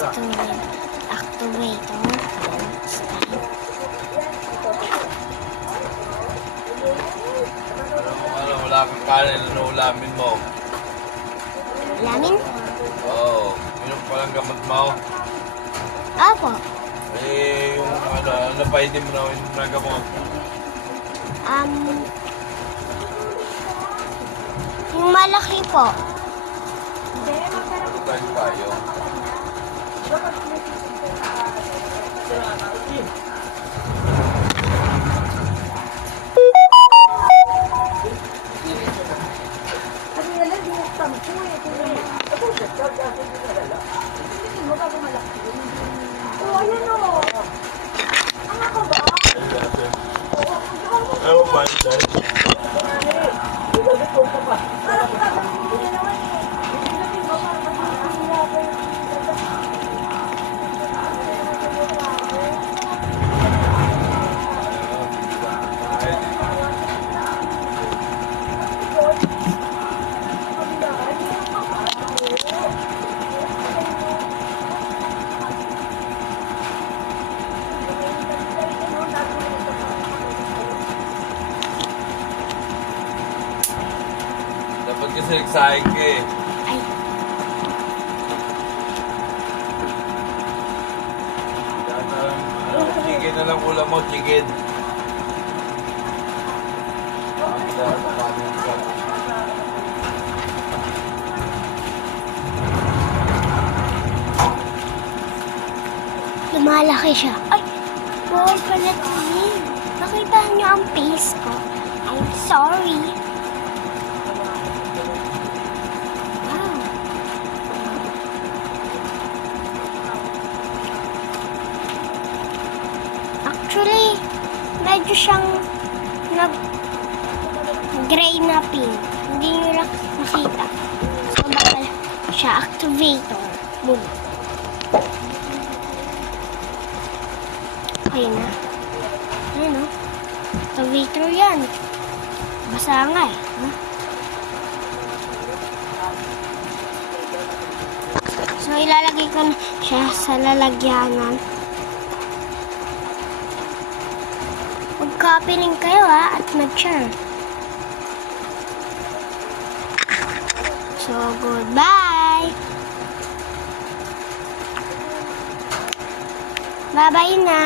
activator. Wala kang kanin, ano ulamin mo? Ulamin? Oo, minum pa lang gamot mo. Opo. Yung ano pa hindi mo na gamot? Yung malaki po. Ano tayo? Oh my God. Dapat kasi nagsahin ka eh. Ay. Chicken na lang ulam mo, chicken. Lumalaki siya. Ay! Wow, palatin. Nakita niyo ang face ko. I'm sorry. Wow. Actually, medyo siyang gray na pink. Hindi niyo lang makita. So, bakal siya activator. Boom. Okay na. Ano? Activator yan. Basa nga eh. Huh? So, ilalagay ko na siya sa lalagyanan. Mag-copy rin kayo at mag-share. So, goodbye! Bye-bye na!